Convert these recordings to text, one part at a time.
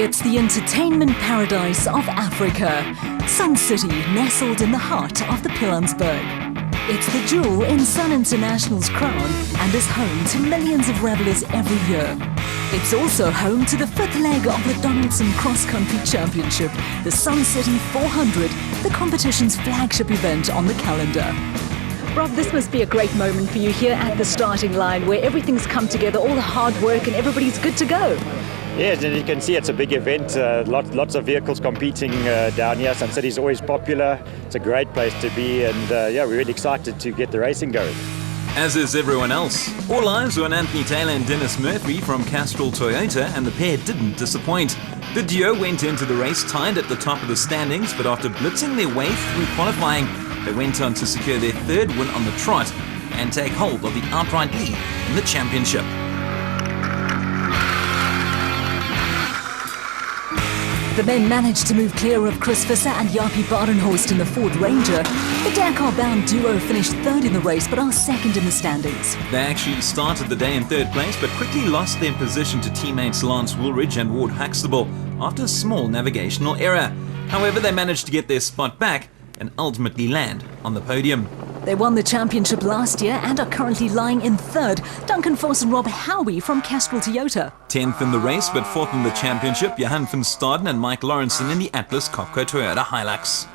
It's the entertainment paradise of Africa. Sun City, nestled in the heart of the Pilanesberg. It's the jewel in Sun International's crown and is home to millions of revelers every year. It's also home to the fifth leg of the Donaldson Cross Country Championship, the Sun City 400, the competition's flagship event on the calendar. Rob, this must be a great moment for you here at the starting line where everything's come together, all the hard work and everybody's good to go. Yes, and you can see it's a big event, lots of vehicles competing down here. Sun City is always popular. It's a great place to be, and yeah, we're really excited to get the racing going. As is everyone else. All eyes were on Anthony Taylor and Dennis Murphy from Castrol Toyota, and the pair didn't disappoint. The duo went into the race tied at the top of the standings, but after blitzing their way through qualifying, they went on to secure their third win on the trot and take hold of the outright lead in the championship. The men managed to move clear of Chris Visser and Jaapie Badenhorst in the Ford Ranger. The Dakar-bound duo finished third in the race, but are second in the standings. They actually started the day in third place, but quickly lost their position to teammates Lance Woolridge and Ward Huxtable after a small navigational error. However, they managed to get their spot back and ultimately land on the podium. They won the championship last year and are currently lying in third. Duncan Vos and Rob Howie from Castrol Toyota. 10th in the race, but 4th in the championship, Johan van Staden and Mike Lawrenson in the Atlas Copco Toyota Hilux.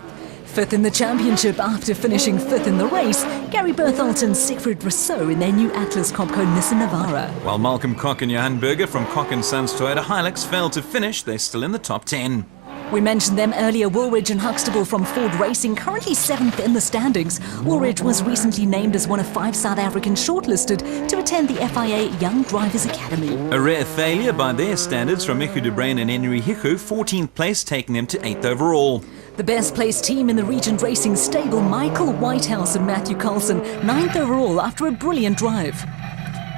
Fifth in the championship after finishing fifth in the race, Gary Bertholdt and Siegfried Rousseau in their new Atlas Copco Nissan Navara. While Malcolm Koch and Johan Berger from Koch & Sons Toyota Hilux failed to finish, they're still in the top 10. We mentioned them earlier, Woolridge and Huxtable from Ford Racing, currently 7th in the standings. Woolridge was recently named as one of 5 South Africans shortlisted to attend the FIA Young Drivers Academy. A rare failure by their standards from Michu de Bruin and Henry Hiku, 14th place, taking them to 8th overall. The best placed team in the Regent Racing stable, Michael Whitehouse and Matthew Carlson, 9th overall after a brilliant drive.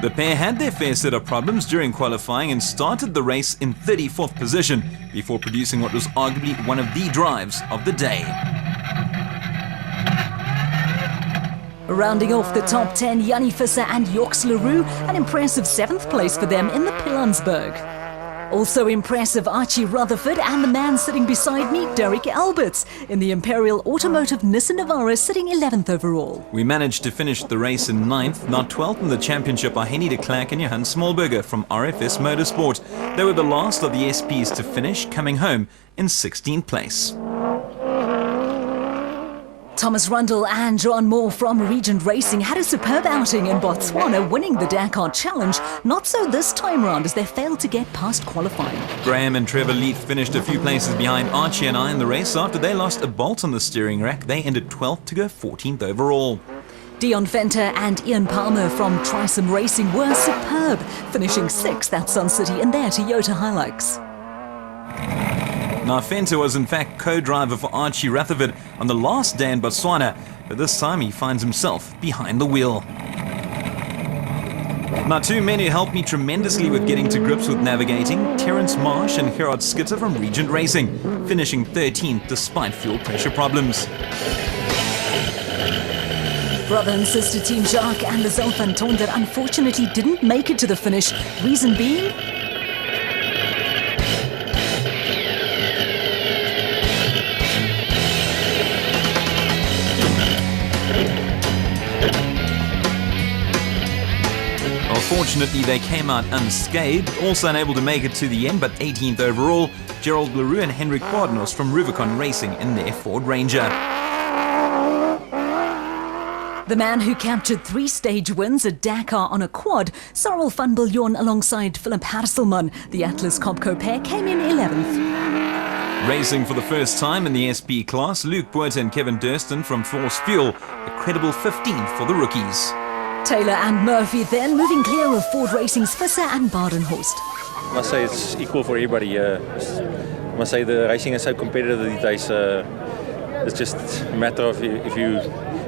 The pair had their fair set of problems during qualifying and started the race in 34th position before producing what was arguably one of the drives of the day. Rounding off the top 10, Jannie Visser and Joks Leroux, an impressive 7th place for them in the Pilanesberg. Also impressive, Archie Rutherford and the man sitting beside me, Derek Alberts, in the Imperial Automotive Nissan Navara, sitting 11th overall. We managed to finish the race in 9th, not 12th in the championship are Henny de Klerk and Johan Smallberger from RFS Motorsport. They were the last of the SPs to finish, coming home in 16th place. Thomas Rundle and John Moore from Regent Racing had a superb outing in Botswana, winning the Dakar Challenge. Not so this time round, as they failed to get past qualifying. Graham and Trevor Leith finished a few places behind Archie and I in the race after they lost a bolt on the steering rack. They ended 12th to go 14th overall. Dion Venter and Ian Palmer from Trisom Racing were superb, finishing 6th at Sun City in their Toyota Hilux. Now, Venter was in fact co-driver for Archie Rutherford on the last day in Botswana, but this time he finds himself behind the wheel. Now, 2 men who helped me tremendously with getting to grips with navigating, Terence Marsh and Gerard Skitter from Regent Racing, finishing 13th despite fuel pressure problems. Brother and sister team Jacques and Lizelle van Tonder unfortunately didn't make it to the finish, reason being fortunately, they came out unscathed, also unable to make it to the end, but 18th overall, Gerald Leroux and Henrik Badenhorst from Rubicon Racing in their Ford Ranger. The man who captured 3 stage wins at Dakar on a quad, Cyril van Biljon alongside Philip Hasselman, the Atlas Copco pair, came in 11th. Racing for the first time in the SP class, Luke Boert and Kevin Durston from Force Fuel, a credible 15th for the rookies. Taylor and Murphy then moving clear of Ford Racing's Visser and Badenhorst. I must say it's equal for everybody. I must say the racing is so competitive these days. It's just a matter of if you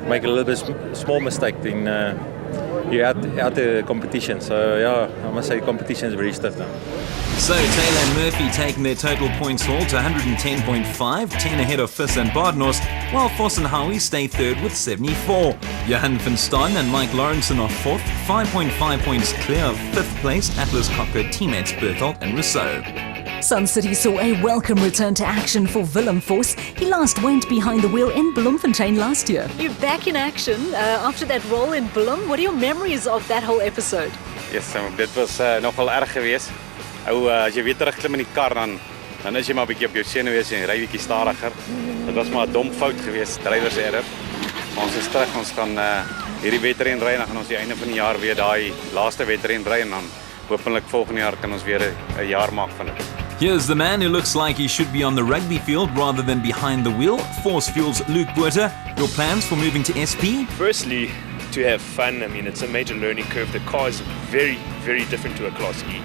make a little bit small mistake, then you're out the competition. So yeah, I must say the competition is very stiff now. So Taylor and Murphy taking their total points haul to 110.5, 10 ahead of Visser and Badenhorst, while Vos and Howie stay third with 74. Johan van Staden and Mike Lawrenson are fourth, 5.5 points clear of 5th place Atlas Copco teammates Bertholdt and Rousseau. Sun City saw a welcome return to action for Willem Vos. He last went behind the wheel in Bloemfontein last year. You're back in action after that role in Bloem. What are your memories of that whole episode? Yes, dit was nogal erg geweest. As jy weer terugklim in die kar dan is jy maar 'n bietjie op jou senuwees en ry bietjie stadiger. Dit was maar 'n dom fout geweest, drivers error. Maar ons is terug, ons gaan hierdie wedren ry en dan gaan ons die einde van die jaar weer daai laaste wedren ry en dan hopelik volgende jaar kan ons weer 'n jaar maak van dit. Here's the man who looks like he should be on the rugby field rather than behind the wheel. Force Fuels Luke Botha. Your plans for moving to SP? Firstly, to have fun. I mean, it's a major learning curve. The car is very, very different to a Class E.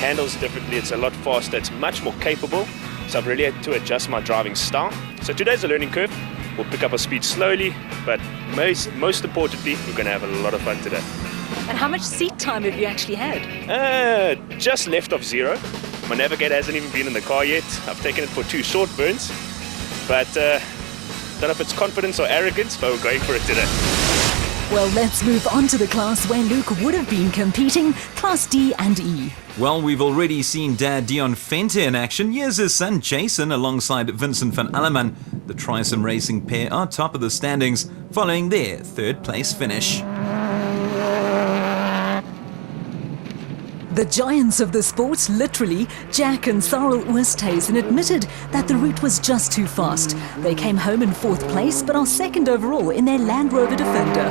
Handles differently, it's a lot faster, it's much more capable. So I've really had to adjust my driving style. So today's a learning curve. We'll pick up our speed slowly, but most importantly, we're going to have a lot of fun today. And how much seat time have you actually had? Just left of 0. My navigator hasn't even been in the car yet. I've taken it for 2 short burns. But don't know if it's confidence or arrogance, but we're going for it today. Well, let's move on to the class where Luke would have been competing, Class D and E. Well, we've already seen Dad Dion Venter in action. Here's his son Jason alongside Vincent van Alleman. The Trisom Racing pair are top of the standings following their third place finish. The giants of the sport, literally, Jack and Cyril Oosthuizen admitted that the route was just too fast. They came home in 4th place but are 2nd overall in their Land Rover Defender.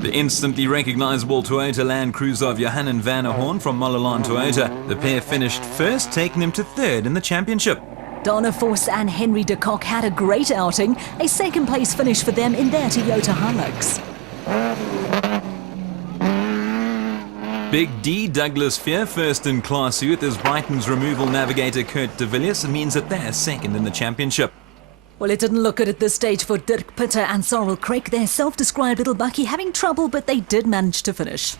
The instantly recognizable Toyota Land Cruiser of Johannes van der Horn from Molelaan Toyota. The pair finished first, taking them to 3rd in the championship. Donna Force and Henry de Kock had a great outing, a 2nd place finish for them in their Toyota Hilux. Big D Douglas Fear first in Class Youth as Brighton's removal navigator Kurt de Villiers means that they're 2nd in the championship. Well, it didn't look good at this stage for Dirk Pitter and Cyril Craig, their self-described little bucky, having trouble, but they did manage to finish.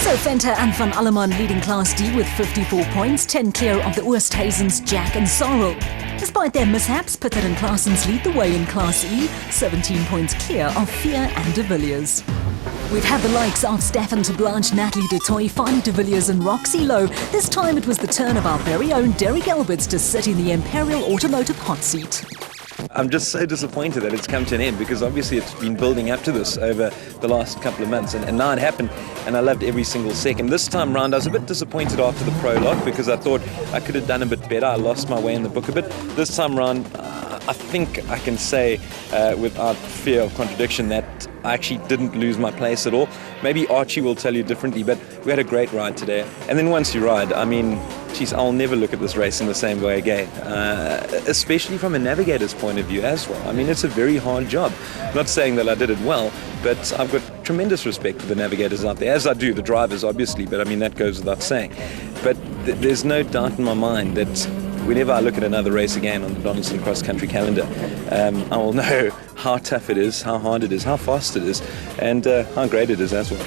So Venter and Van Alleman leading Class D with 54 points, 10 clear of the Oosthuizens, Jack and Cyril. Despite their mishaps, Pitter and Claessens lead the way in Class E, 17 points clear of Fear and de Villiers. We've had the likes of Stefan de Blanche, Natalie de Toy, Fanny de Villiers and Roxy Lowe. This time it was the turn of our very own Derek Alberts to sit in the Imperial Automotive hot seat. I'm just so disappointed that it's come to an end because obviously it's been building up to this over the last couple of months and now it happened and I loved every single second. This time round I was a bit disappointed after the prologue because I thought I could have done a bit better. I lost my way in the book a bit. This time round I think I can say without fear of contradiction that I actually didn't lose my place at all. Maybe Archie will tell you differently, but we had a great ride today. And then once you ride, I mean, geez, I'll never look at this race in the same way again, especially from a navigator's point of view as well. I mean, it's a very hard job. Not saying that I did it well, but I've got tremendous respect for the navigators out there, as I do the drivers, obviously, but I mean, that goes without saying. But there's no doubt in my mind that whenever I look at another race again on the Donaldson Cross Country calendar, I will know how tough it is, how hard it is, how fast it is, and how great it is as well.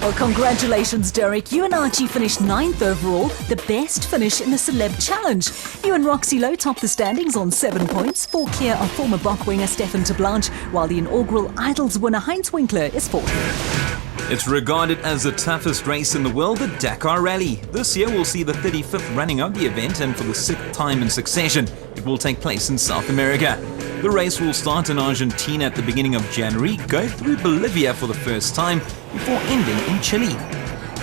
Well, congratulations, Derek. You and Archie finished 9th overall, the best finish in the Celeb Challenge. You and Roxy Lowe top the standings on 7 points, 4 clear of former Bach winger Stefan de Blanche, while the inaugural Idols winner Heinz Winkler is 4th. It's regarded as the toughest race in the world, the Dakar Rally. This year we'll see the 35th running of the event, and for the 6th time in succession, it will take place in South America. The race will start in Argentina at the beginning of January, go through Bolivia for the first time, before ending in Chile.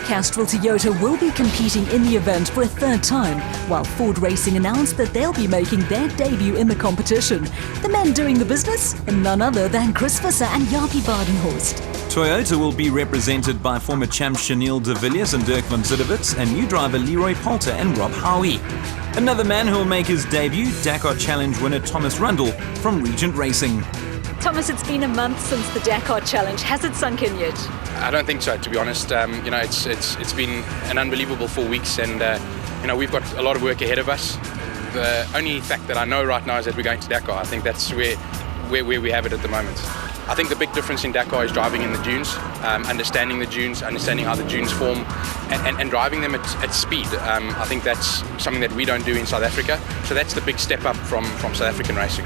Castrol Toyota will be competing in the event for a 3rd time, while Ford Racing announced that they'll be making their debut in the competition. The men doing the business? None other than Chris Visser and Jaapie Badenhorst. Toyota will be represented by former champs Chanel de Villiers and Dirk van Zijdewitz and new driver Leroy Poulter and Rob Howie. Another man who will make his debut, Dakar Challenge winner Thomas Rundle from Regent Racing. Thomas, it's been a month since the Dakar Challenge. Has it sunk in yet? I don't think so, to be honest. It's been an unbelievable 4 weeks, and we've got a lot of work ahead of us. The only fact that I know right now is that we're going to Dakar. I think that's where we have it at the moment. I think the big difference in Dakar is driving in the dunes, understanding the dunes, understanding how the dunes form, and driving them at speed. I think that's something that we don't do in South Africa. So that's the big step up from South African racing.